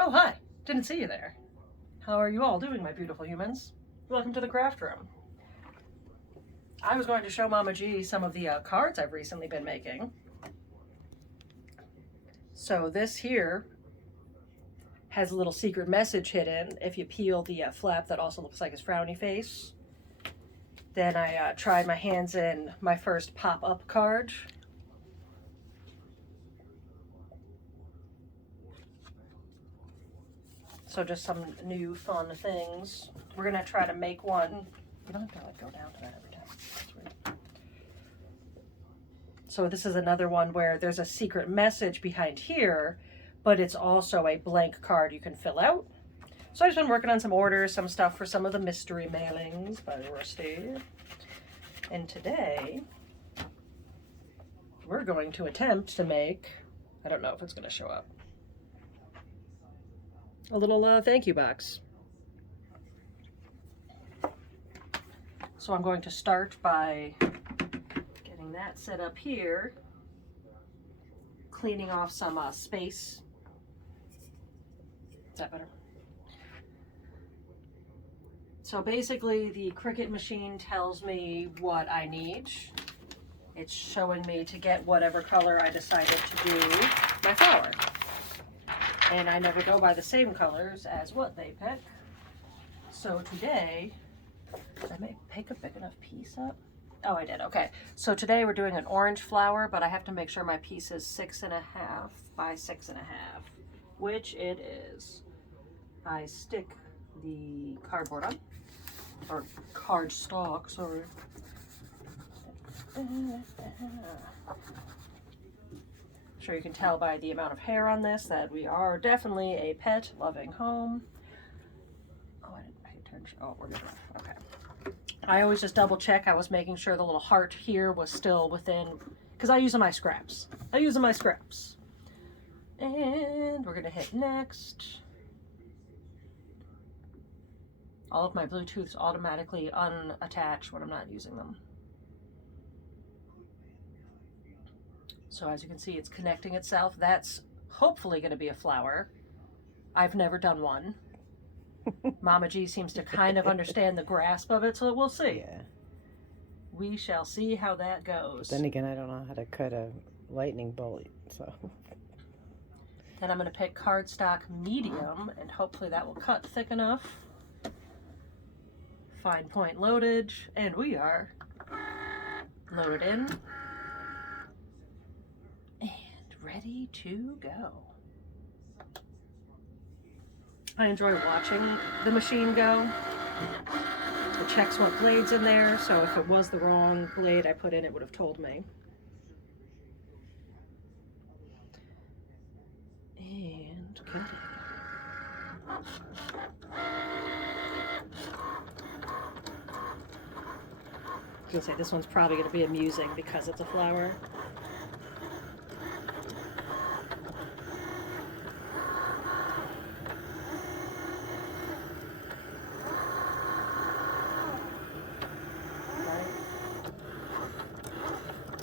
Oh, hi. Didn't see you there. How are you all doing, my beautiful humans? Welcome to the craft room. I was going to show Mama G some of the cards I've recently been making. So this here has a little secret message hidden if you peel the flap that also looks like his frowny face. Then I tried my hands in my first pop-up card. So just some new fun things. We're gonna try to make one. You don't have to like go down to that every time. That's weird. So this is another one where there's a secret message behind here, but it's also a blank card you can fill out. So I've just been working on some orders, some stuff for some of the mystery mailings by Rusty. And today, we're going to attempt to make, I don't know if it's gonna show up, a little thank you box. So I'm going to start by getting that set up here, cleaning off some space. Is that better? So basically the Cricut machine tells me what I need. It's showing me to get whatever color I decided to do my flower. And I never go by the same colors as what they pick. So today, did I pick a big enough piece up? Oh, I did, okay. So today we're doing an orange flower, but I have to make sure my piece is 6.5 by 6.5, which it is. I stick the cardboard up, or card stock, sorry. Sure you can tell by the amount of hair on this that we are definitely a pet loving home. Oh, I didn't pay attention. Oh, we're good. Okay. I always just double check. I was making sure the little heart here was still within, because I use my scraps. And we're gonna hit next. All of my Bluetooths automatically unattach when I'm not using them. So as you can see, it's connecting itself. That's hopefully going to be a flower. I've never done one. Mama G seems to kind of understand the grasp of it, so we'll see. Yeah. We shall see how that goes. Then again, I don't know how to cut a lightning bolt, so. Then I'm going to pick cardstock medium, and hopefully that will cut thick enough. Fine point loaded, and we are loaded in. Ready to go. I enjoy watching the machine go. It checks what blade's in there, so if it was the wrong blade I put in, it would have told me. And cut it. I was gonna say, this one's probably gonna be amusing because it's a flower.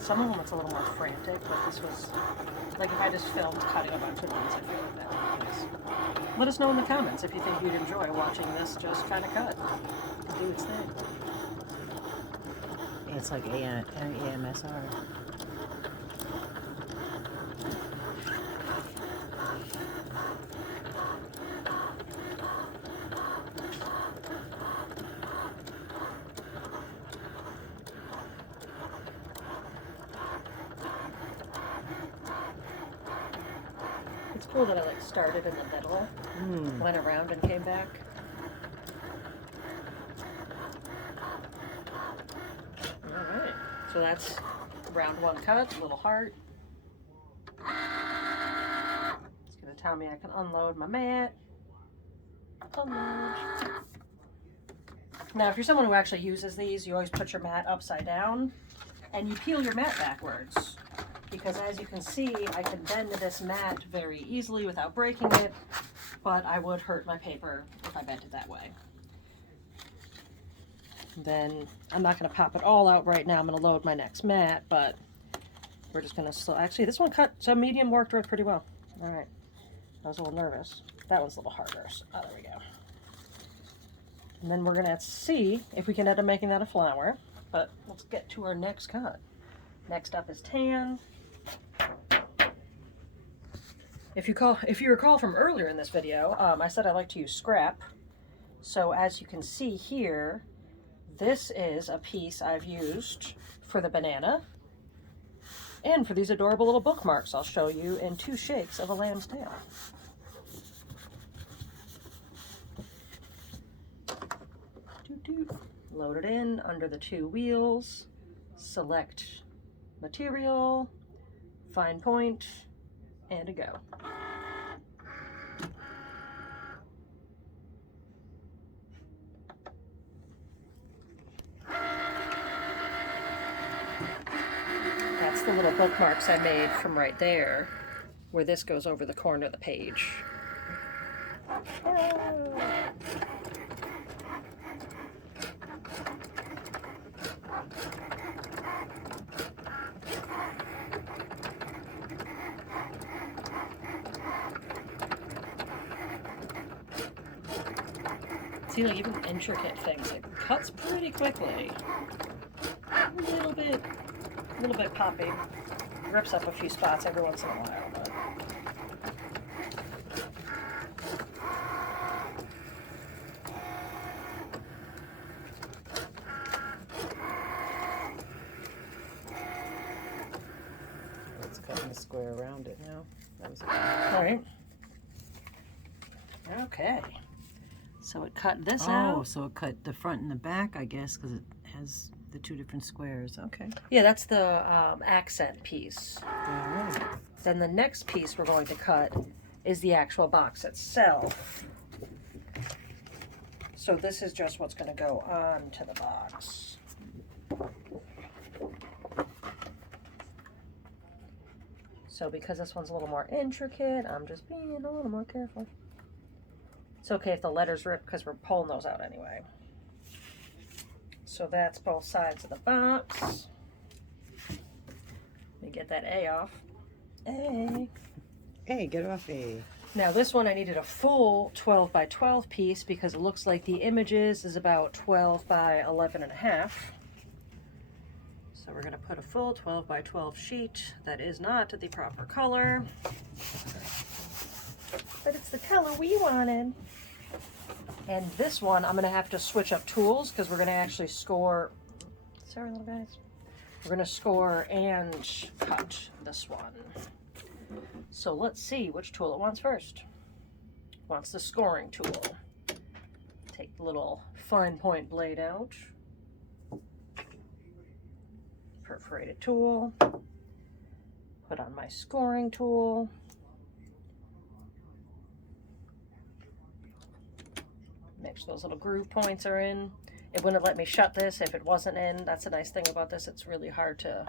Some of them it's a little more frantic, but this was, like if I just filmed cutting a bunch of ones, I feel like that would be nice. Let us know in the comments if you think you'd enjoy watching this just kind of cut and do its thing. It's like AMSR. It's cool that I like started in the middle, went around and came back. Alright, so that's round one cut, little heart. It's gonna tell me I can unload my mat. Unload. Now if you're someone who actually uses these, you always put your mat upside down and you peel your mat backwards. Because as you can see, I can bend this mat very easily without breaking it, but I would hurt my paper if I bent it that way. Then I'm not going to pop it all out right now. I'm going to load my next mat, but we're just going to actually, this one cut, so medium worked pretty well. All right. I was a little nervous. That one's a little harder. Oh, there we go. And then we're gonna see if we can end up making that a flower. But let's get to our next cut. Next up is tan. If you recall from earlier in this video, I said I like to use scrap. So as you can see here, this is a piece I've used for the banana and for these adorable little bookmarks I'll show you in 2 shakes of a lamb's tail. Load it in under the 2 wheels, select material, fine point, and a go. That's the little bookmarks I made from right there, where this goes over the corner of the page. See, like even intricate things, it cuts pretty quickly. A little bit poppy. Rips up a few spots every once in a while, but It's cutting the square around it now. That was all right. Okay. So it cut this out. Oh, so it cut the front and the back, I guess, because it has the 2 different squares. Okay. Yeah, that's the accent piece. Alright. Then the next piece we're going to cut is the actual box itself. So this is just what's going to go on to the box. So because this one's a little more intricate, I'm just being a little more careful. It's okay if the letters rip because we're pulling those out anyway. So that's both sides of the box. Let me get that A off. A. Hey, get off A. Now this one I needed a full 12 by 12 piece because it looks like the images is about 12 by 11 and a half. So we're going to put a full 12 by 12 sheet that is not the proper color. But it's the color we wanted. And this one, I'm going to have to switch up tools because we're going to actually score. Sorry, little guys. We're going to score and cut this one. So let's see which tool it wants first. It wants the scoring tool. Take the little fine point blade out. Perforated tool. Put on my scoring tool. Make sure those little groove points are in. It wouldn't let me shut this if it wasn't in. That's a nice thing about this. It's really hard to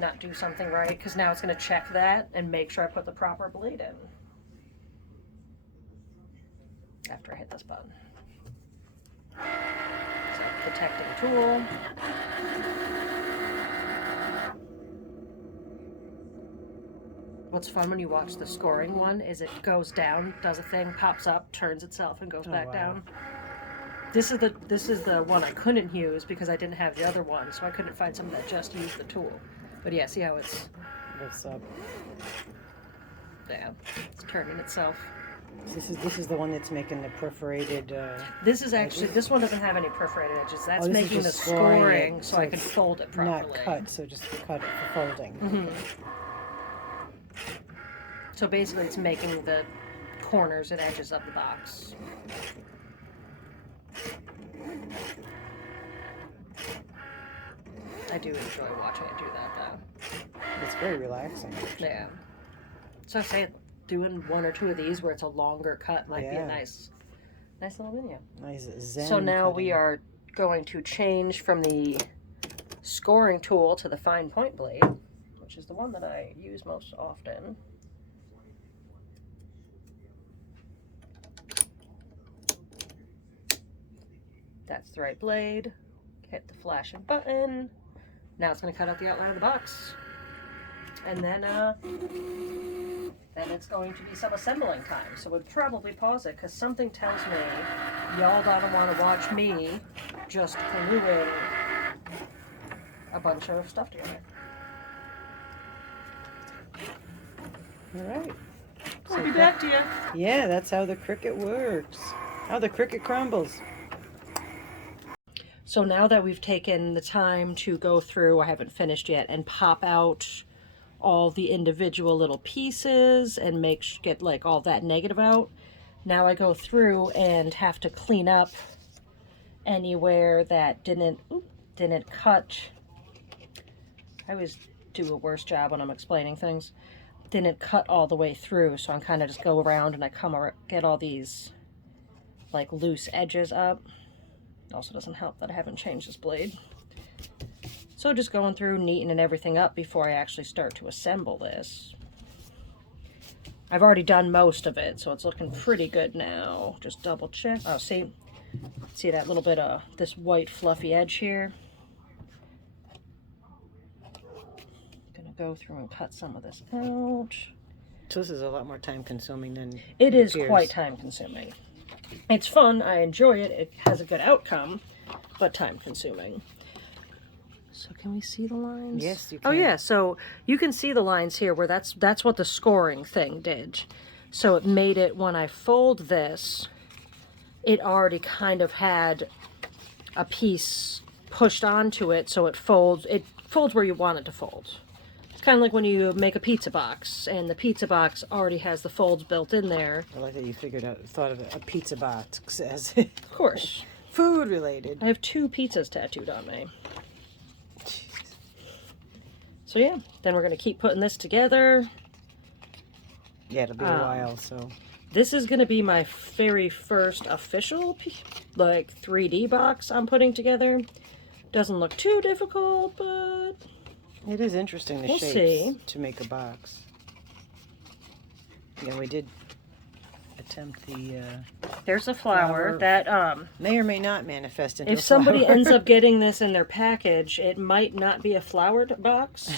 not do something right because now it's going to check that and make sure I put the proper blade in after I hit this button. So, detecting tool. What's fun when you watch the scoring one is it goes down, does a thing, pops up, turns itself, and goes back down. This is the one I couldn't use because I didn't have the other one, so I couldn't find something that just used the tool. But yeah, see how it's Lifts up. Yeah, it's turning itself. This is the one that's making the perforated. This is actually, this one doesn't have any perforated edges. That's this is making the just scoring scoring it, so so I can it's fold it properly. Not cut, so just cut it for folding. Mm-hmm. So basically it's making the corners and edges of the box. I do enjoy watching it do that though. It's very relaxing. Yeah. So I say doing 1 or 2 of these where it's a longer cut might be a nice little video. Nice zen. So now cutting. we are going to change from the scoring tool to the fine point blade, which is the one that I use most often. That's the right blade. Hit the flashing button. Now it's going to cut out the outline of the box. And then then it's going to be some assembling time. So we'd probably pause it because something tells me y'all don't want to watch me just gluing a bunch of stuff together. All right. I'll be back to you. Yeah, that's how the Cricut works. How the Cricut crumbles. So now that we've taken the time to go through, I haven't finished yet, and pop out all the individual little pieces and get like all that negative out. Now I go through and have to clean up anywhere that didn't cut. I always do a worse job when I'm explaining things. Didn't cut all the way through, so I'm kind of just go around and I get all these like loose edges up. Also doesn't help that I haven't changed this blade. So just going through, neatening everything up before I actually start to assemble this. I've already done most of it, so it's looking pretty good now. Just double check. Oh, see that little bit of this white fluffy edge here? Gonna go through and cut some of this out. So this is a lot more time consuming than it is quite time consuming. It's fun, I enjoy it, it has a good outcome, but time consuming. So can we see the lines? Yes, you can. Oh yeah, so you can see the lines here where that's what the scoring thing did. So it made it, when I fold this, it already kind of had a piece pushed onto it, so it folds where you want it to fold. It's kind of like when you make a pizza box, and the pizza box already has the folds built in there. I like that you thought of a pizza box as Of course. food related. I have 2 pizzas tattooed on me. So yeah, then we're going to keep putting this together. Yeah, it'll be a while, so. This is going to be my very first official, like, 3D box I'm putting together. Doesn't look too difficult, but It is interesting, the we'll shapes see. to make a box. Yeah, we did attempt the... There's a flower that, may or may not manifest into if a somebody flower. ends up getting this in their package, it might not be a flowered box.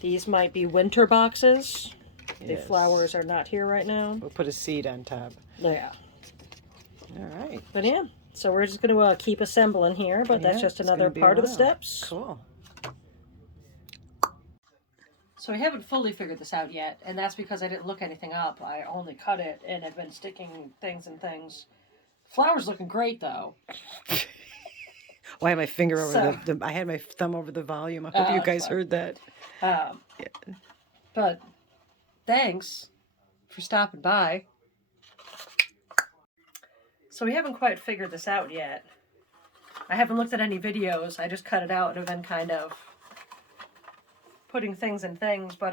These might be winter boxes. The Yes. flowers are not here right now. We'll put a seed on top. Yeah. All right. But yeah, so we're just going to keep assembling here, but that's Yeah, just it's another gonna be a part of the while. steps. Cool. So I haven't fully figured this out yet, and that's because I didn't look anything up. I only cut it, and I've been sticking things and things. Flower's looking great, though. Well, I had my finger over So- I had my thumb over the volume. I hope you guys fine. heard that. Yeah. But thanks for stopping by. So we haven't quite figured this out yet. I haven't looked at any videos. I just cut it out and have been kind of putting things in things, but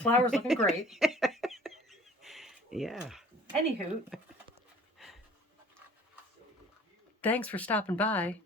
flower's looking great. Yeah. Anywho, thanks for stopping by.